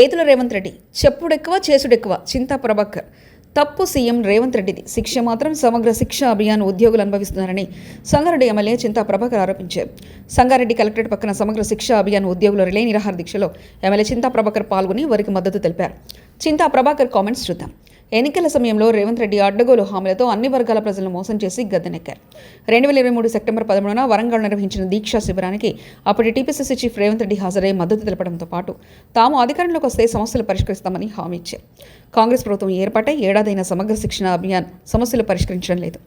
ఏతుల రేవంత్ రెడ్డి చెప్పుడెక్కువ చేసుడెక్కువ. చింతా ప్రభాకర్ తప్పు సీఎం రేవంత్ రెడ్డిది, శిక్ష మాత్రం సమగ్ర శిక్ష అభియాన్ ఉద్యోగులు అనుభవిస్తున్నారని సంగారెడ్డి ఎమ్మెల్యే చింతా ప్రభాకర్ ఆరోపించారు. సంగారెడ్డి కలెక్టరేట్ పక్కన సమగ్ర శిక్ష అభియాన్ ఉద్యోగుల రిలే నిరాహార దీక్షలో ఎమ్మెల్యే చింతా ప్రభాకర్ పాల్గొని వారికి మద్దతు తెలిపారు. చింతా ప్రభాకర్ కామెంట్స్ చూద్దాం. ఎన్నికల సమయంలో రేవంత్ రెడ్డి అడ్డగోలు హామీలతో అన్ని వర్గాల ప్రజలను మోసం చేసి గద్దెనెక్కారు. 2023 సెప్టెంబర్ 13న వరంగల్ నిర్వహించిన దీక్షా శిబిరానికి అప్పటి టీపీసీసీ చీఫ్ రేవంత్ రెడ్డి హాజరై మద్దతు తెలపడంతో పాటు తాము అధికారంలోకి వస్తే సమస్యలు పరిష్కరిస్తామని హామీ ఇచ్చారు. కాంగ్రెస్ ప్రభుత్వం ఏర్పాటై ఏడాదైన సమగ్ర శిక్షణ అభియాన్ సమస్యలు పరిష్కరించడం లేదు.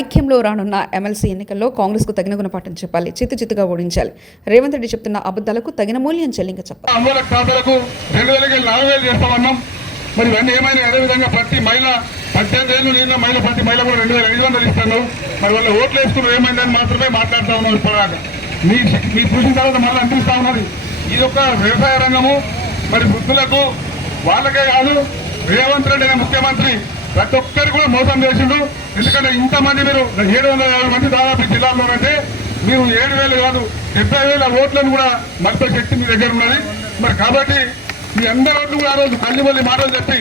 ఐక్యంలో రానున్న ఎమ్మెల్సీ ఎన్నికల్లో కాంగ్రెస్కు తగిన గుణపాఠం చెప్పాలి, చిత్తుచిత్తుగా ఓడించాలి. రేవంత్ రెడ్డి చెప్తున్న అబద్ధాలకు తగిన మూల్యం చెల్లింక చెప్పాలి. మరి ఇవన్నీ ఏమైనా అదేవిధంగా ప్రతి మహిళ 18 ఏళ్ళు నిన్న మహిళ ప్రతి మహిళ కూడా 2500 ఇస్తాను. మరి వాళ్ళు ఓట్లు వేసుకున్నారు ఏమైందని మాత్రమే మాట్లాడుతూ ఉన్నారు. ఇప్పటిదాకా మీ చూసిన తర్వాత మళ్ళీ అనిపిస్తూ ఉన్నది ఇది ఒక వ్యవసాయ రంగము. మరి వృద్ధులకు వాళ్ళకే కాదు, రేవంత్ రెడ్డి అనే ముఖ్యమంత్రి ప్రతి ఒక్కరు కూడా మోసం చేసిండు. ఎందుకంటే ఇంతమంది మీరు 750 మంది దాదాపు జిల్లాలో అంటే మీరు 7,000 కాదు 70,000 ఓట్లను కూడా మరిపే శక్తి మీ దగ్గర ఉన్నది. మరి కాబట్టి మీ అందరి ఓట్లు కూడా ఆ రోజు మళ్ళీ మాటలు చెప్పి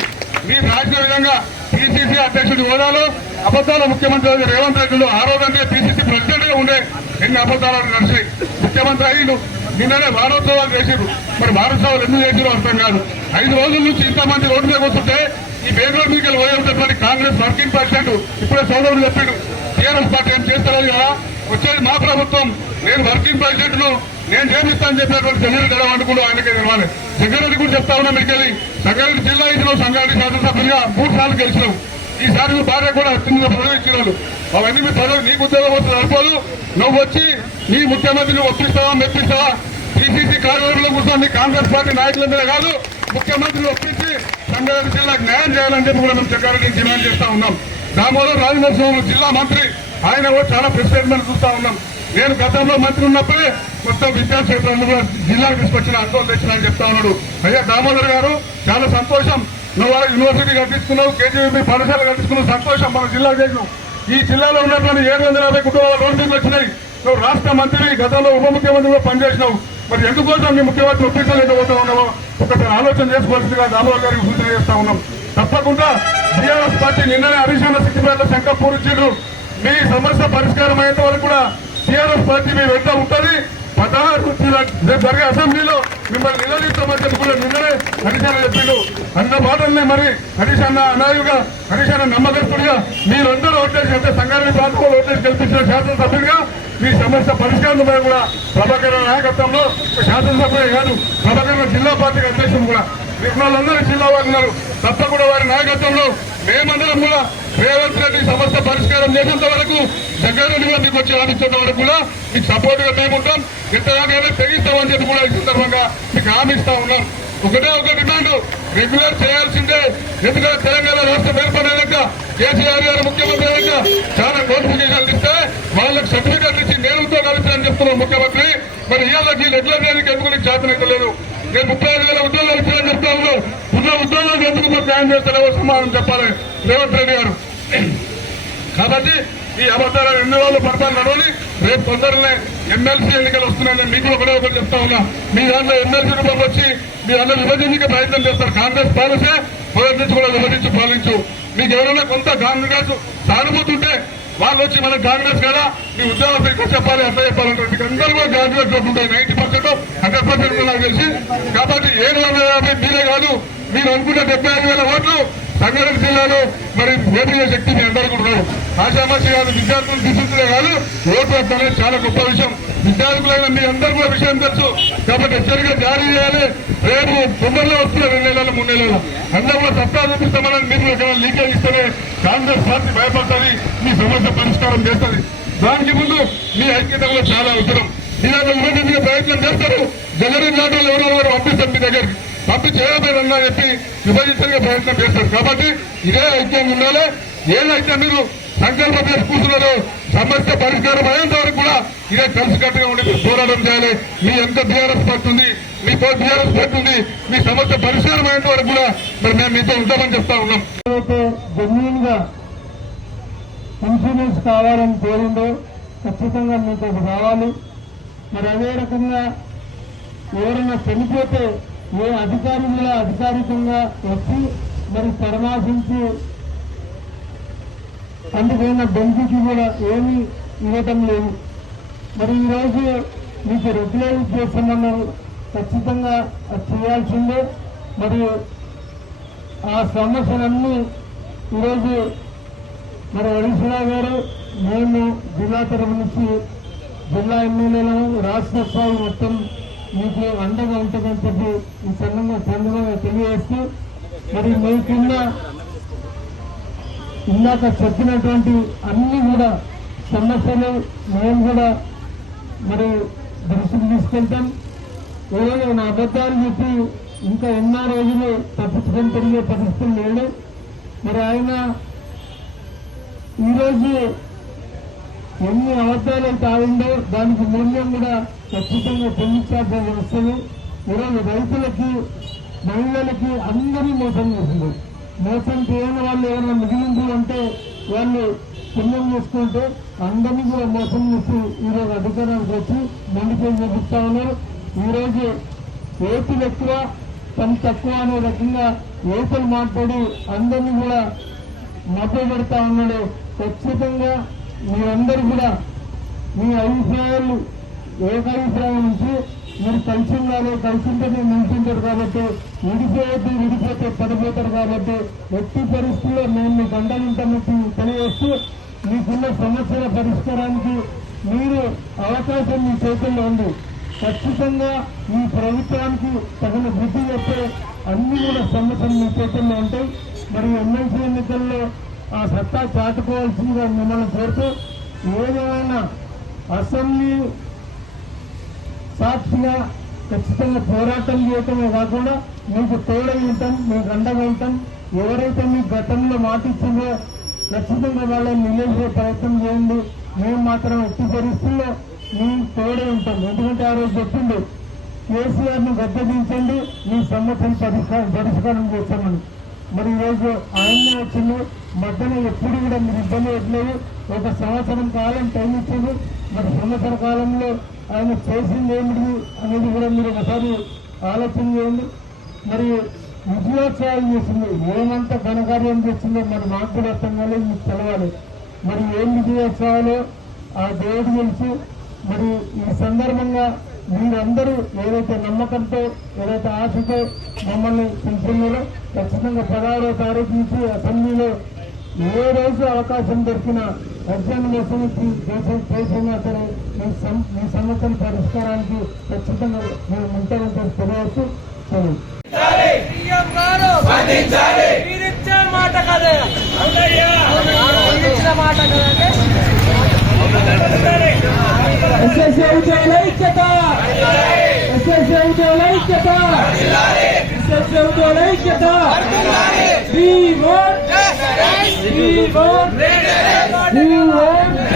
మీరు రాసిన విధంగా పిసిసి అధ్యక్షుడి హోదాలో అబద్ధాల ముఖ్యమంత్రి రేవంత్ రెడ్డిలో ఆ రోజంటే పిసిసి ప్రెసిడెంట్ గా ఉండే ఎన్ని అబద్ధాలను నడిచి ముఖ్యమంత్రి అయ్యిండు. నిన్ననే వారోత్సవాలు చేసిరు. మరి వారోత్సవాలు ఎందుకు చేసిరో అర్థం కాదు. 5 రోజుల నుంచి ఇంతమంది రోడ్డు మీద వస్తుంటే ఈ బెంగళూరు మీకు పోయేటటువంటి కాంగ్రెస్ వర్కింగ్ ప్రెసిడెంట్ ఇప్పుడే సోదరుడు చెప్పాడు టీఆర్ఎస్ పార్టీ ఏం చేస్తలేదు కదా, వచ్చేది మా ప్రభుత్వం, నేను వర్కింగ్ ప్రెసిడెంట్ ను నేను చేపిస్తాను చెప్పినటువంటి జగన్ గడవ అనుకుంటూ ఆయనకే తెలవాలి. జగ్గారెడ్డి కూడా చెప్తా ఉన్నా మీకు వెళ్ళి సంగారెడ్డి జిల్లా ఇచ్చినావు, సంగారెడ్డి శాసనసభ్యులుగా 3 సార్లు గెలిచినావు. ఈసారి మీ భార్య కూడా అత్యంత పదవి ఇచ్చినారు. అవన్నీ మీ పదవి నీకు ఉద్యోగం వస్తుంది అనుకోదు. నువ్వు వచ్చి నీ ముఖ్యమంత్రిని ఒప్పిస్తావా మెప్పిస్తావా? పిసిసి కార్యాలయంలో కూర్చొని నీ కాంగ్రెస్ పార్టీ నాయకుల మీద కాదు ముఖ్యమంత్రిని ఒప్పించి సంగారెడ్డి జిల్లాకు న్యాయం చేయాలని చెప్పి కూడా మేము జగ్గారెడ్డిని డిమాండ్ చేస్తా ఉన్నాం. దామోదర్ రాజనరసింహ జిల్లా మంత్రి, ఆయన కూడా చాలా ప్రెసిడెంట్ చూస్తా ఉన్నాం. నేను గతంలో మంత్రి ఉన్నప్పుడే మొత్తం విద్యాక్షేత్రాన్ని కూడా జిల్లాకు తీసుకొచ్చిన అంకోలు తెచ్చిన అని చెప్తా ఉన్నాడు. అయ్యా దామోదర్ గారు చాలా సంతోషం, నువ్వు వాళ్ళ యూనివర్సిటీ కట్టించుకున్నావు, కేజీబీ పాఠశాల కట్టించుకున్నావు, సంతోషం. మన జిల్లాకు చేసినావు. ఈ జిల్లాలో ఉన్నటువంటి 750 కుటుంబాల రోడ్డు వచ్చినాయి. నువ్వు రాష్ట్ర మంత్రి, గతంలో ఉప ముఖ్యమంత్రిగా పనిచేసినావు. మరి ఎందుకోసం నీ ముఖ్యమంత్రి ఒప్పించలేకపోతా ఉన్నావో ఒకసారి ఆలోచన చేసుకోవాల్సిందిగా దామోదర్ గారికి సూచన చేస్తా ఉన్నాం. తప్పకుండా టీఆర్ఎస్ పార్టీ నిన్ననే హరీష్ సిద్దిపేట శంకర్ పూరించారు. మీ సమస్య పరిష్కారం అయ్యేంత వరకు కూడా టీఆర్ఎస్ పార్టీ మీ వెంట ఉంటుంది. 16 జరిగే అసెంబ్లీలో మిమ్మల్ని నిలదీస్తామని చెప్పి కూడా నిన్ననే హరీష్ అన్న చెప్పిండు. అన్న మాటల్ని మరి హరీష్ అన్న అనాయుగా, హరీష్ అన్న నమ్మకస్తుడిగా మీరందరూ ఓట్లేసి అంటే సంగారెడ్డి ప్రాంతంలో ఓట్లేసి గెలిపించిన శాసనసభ్యుడిగా మీ సమస్య పరిష్కారం కూడా ప్రభాకర్ నాయకత్వంలో శాసనసభ్యులే కాదు ప్రభాకర్ జిల్లా పార్టీ అధ్యక్షులు కూడా వాళ్ళందరూ జిల్లా వారు ఉన్నారు. తప్పకుండా వారి నాయకత్వంలో మేమందరం కూడా రేవంత్ రెడ్డి సమస్య పరిష్కారం చేసేంత వరకు జగ్గారెడ్డి కూడా మీకు వచ్చి ఆదించేంత వరకు కూడా మీకు సపోర్ట్ గా మేముంటాం. ఎంతగానైనా తెగిస్తామని చెప్పి కూడా ఈ సందర్భంగా మీకు హామీ ఇస్తా ఉన్నాం. ఒకటే ఒక డిమాండ్ రెగ్యులర్ చేయాల్సిందే. ఎందుకంటే తెలంగాణ రాష్ట్రం ఏర్పడేదాక కేసీఆర్ గారు ముఖ్యమంత్రి అయ్యాక చాలా నోటిఫికేషన్లు ఇస్తే వాళ్ళకి సర్టిఫికేట్లు ఇచ్చి నేరుతో కలిసి అని చెప్తున్నాం ముఖ్యమంత్రి. మరి ఇవాళకి రెగ్యులర్ చేయడానికి ఎందుకు నీకు చేతనైతే లేదు. నేను 35,000 ఉద్యోగాలు ఇచ్చానని చెప్తా ఉన్నాను. ఉన్న ఉద్యోగాలు ఎందుకు మీరు న్యాయం చేస్తారో సమాధానం చెప్పాలి రేవంత్ రెడ్డి గారు. కాబట్టి ఈ అబద్ధాలు 2 రోజులు పడతాను నడవని రేపు తొందరనే ఎమ్మెల్సీ ఎన్నికలు వస్తున్నాయని మీకు ఒకటి చెప్తా ఉన్నా. మీ దాంట్లో ఎమ్మెల్సీ రూపంలో వచ్చి మీ అందరూ విభజించే ప్రయత్నం చేస్తారు. కాంగ్రెస్ పాలసే మొదటి నుంచి కూడా విభజించి పాలించు. మీకు ఎవరైనా కొంత కాంగ్రెస్ సానుభూతి ఉంటే వాళ్ళు వచ్చి మనకు కాంగ్రెస్ కదా మీ ఉద్యోగం ఎక్కువ చెప్పాలి అట్లా చెప్పాలంటే మీకు అందరూ కూడా కాంగ్రెస్ ఓట్లు ఉంటాయి. 90% 100% నాకు తెలిసి. కాబట్టి 750 మీరే కాదు, మీరు అనుకుంటే 75,000 ఓట్లు సంగారెడ్డి జిల్లాలో మరి ఓటింగ్ శక్తి మీ అందరికీ ఉన్నారు. ఆశామాషి కాదు, విద్యార్థులు తీసుకుంటే కాదు ఓటు అనేది చాలా గొప్ప విషయం. విద్యార్థులైన మీ అందరూ కూడా విషయం తెలుసు. కాబట్టి హెచ్చరిక జారీ చేయాలి. రేపు తొందరలో వస్తున్న 2 నెలలు 3 నెలలు అందరూ కూడా సత్తా చూపిస్తామని మీరు ఎక్కడ లీకేజ్ ఇస్తేనే కాంగ్రెస్ పార్టీ భయపడుతుంది, మీ సమస్య పరిష్కారం చేస్తుంది. దానికి ముందు మీ ఐక్యత కూడా చాలా అవసరం. మీరంతా విభజించే ప్రయత్నం చేస్తారు. జగన్ లాంటి ఎవరో వారు పంపిస్తారు మీ దగ్గరికి, పంపించి ఏమైనా చెప్పి విభజించే ప్రయత్నం చేస్తారు. కాబట్టి ఇదే ఐక్యంగా ఉండాలి. ఏదైతే మీరు సంకల్పం చేసి కూర్చున్నారో సమస్య పరిష్కారం అయ్యేంత వరకు కూడా ఇదే కలిసికట్టుగా ఉండి మీరు పోరాటం చేయాలి. మీ ఎంత బీఆర్ఎస్ పడుతుంది, మీ బీఆర్ఎస్ పడుతుంది, మీ సమస్య పరిష్కారం అయ్యేంత వరకు కూడా మరి మేము మీతో ఉంటామని చెప్తా ఉన్నాం. జెన్యూన్ గా ఇన్సూరెన్స్ కావాలని కోరిందో ఖచ్చితంగా మీకు రావాలి. మరి అదే రకంగా ఎవరైనా చనిపోతే ఏ అధికారి కూడా అధికారికంగా వచ్చి మరి పరామర్శించి అందుకైనా బెంచ్కి కూడా ఏమీ ఇవ్వటం లేదు. మరి ఈరోజు మీకు రెగ్యులైజ్ చేస్తామన్నారు, ఖచ్చితంగా అది చేయాల్సిందే. మరి ఆ సమస్యలన్నీ ఈరోజు మరి హరీశ్రావు గారు మేము జిల్లా తరఫు నుంచి జిల్లా ఎమ్మెల్యేలను రాష్ట్ర స్థాయి మొత్తం మీకు అండగా ఉంటుందని చెప్పి ఈ సందర్భంగా తెలియజేస్తూ మరి మీకున్న ఇందాక చెప్పినటువంటి అన్ని కూడా సమస్యలు మేము కూడా మరి దృష్టికి తీసుకెళ్తాం. ఏదైనా అబద్ధాలు చెప్పి ఇంకా ఎన్నో రోజులు తప్పించుకొని తిరిగే పరిస్థితులు లేడు. మరి ఆయన ఈరోజు ఎన్ని అబద్ధాలు అయితే ఆడిందో దానికి మూల్యం కూడా ఖచ్చితంగా చెల్లించాల్సిన వస్తుంది. ఈరోజు రైతులకి, మహిళలకి అందరినీ మోసం చేసింది. మోసం చేయని వాళ్ళు ఎవరైనా మిగిలింది అంటే వాళ్ళు పుణ్యం చేసుకుంటే అందరినీ కూడా మోసం చేసి ఈరోజు అధికారానికి వచ్చి మండిపోయి చూపిస్తా ఉన్నారు. ఈరోజు ఏతులు ఎక్కువ పని తక్కువ అనే రకంగా ఏతులు మాట్లాడి అందరినీ కూడా మభ్య పెడతా ఉన్నాడు. ఖచ్చితంగా మీరందరూ కూడా మీ అభిప్రాయాలు ఏకాభిప్రాయం నుంచి మీరు కలిసి ఉండాలి, కలిసి ఉంటేనే నిలిచింటారు కాబట్టి, విడిపోతే పడిపోతారు కాబట్టి ఎట్టి పరిస్థితుల్లో మేము మీకు అండగుంటామని తెలియజేస్తూ మీకున్న సమస్యల పరిష్కారానికి మీరు అవకాశం మీ చేతుల్లో ఉంది. ఖచ్చితంగా ఈ ప్రభుత్వానికి తగిన బుద్ధి చెప్పే అన్ని కూడా సమస్యలు మీ చేతుల్లో ఉంటాయి. మరి ఎమ్మెల్సీ ఎన్నికల్లో ఆ సత్తా చాటుకోవాల్సిందిగా మిమ్మల్ని కోరుతూ ఏదేమైనా అసెంబ్లీ సాక్షిగా ఖచ్చితంగా పోరాటం చేయటమే కాకుండా మీకు తోడై ఉంటాం, మీకు అండగా ఉంటాం. ఎవరైతే మీకు గతంలో మాట ఇచ్చిందో ఖచ్చితంగా వాళ్ళని నిలిపే ప్రయత్నం చేయండి. మేము మాత్రం ఎట్టి పరిస్థితుల్లో మేము తోడే ఉంటాం. ఎందుకంటే ఆ రోజు చెప్పింది కేసీఆర్ను గద్దెదించండి, మీ సమస్యను పరిష్కారం చేస్తామని. మరి ఈరోజు ఆయనే వచ్చింది. మధ్యలో ఎప్పుడు కూడా మీరు ఇబ్బంది పెట్టలేదు. 1 సంవత్సరం కాలం టైం ఇచ్చింది. మరి సంవత్సర కాలంలో ఆయన చేసింది ఏమిటి అనేది కూడా మీరు ఒకసారి ఆలోచన చేయండి. మరి విజయోత్సవాలు చేసింది, ఏమంత ఘనకార్యం చేసిందో మరి మాకు కూడా అర్థం కాలేదు, మీకు తెలవాలి. మరి ఏం విజయోత్సవాలు ఆ దేవుడు తెలుసు. మరి ఈ సందర్భంగా మీరందరూ ఏదైతే నమ్మకంతో, ఏదైతే ఆశతో మమ్మల్ని పిలుచున్నారో ఖచ్చితంగా 16వ తారీఖు నుంచి అసెంబ్లీలో ఏ రోజు అవకాశం దొరికినా అర్జన్ మోసం చేసినా సరే మీ సమస్యల పరిష్కారానికి ఖచ్చితంగా మేము ఉంటామని తెలియవచ్చు. మాట కదా మాట కదంటే ఐక్యత ఐక్యత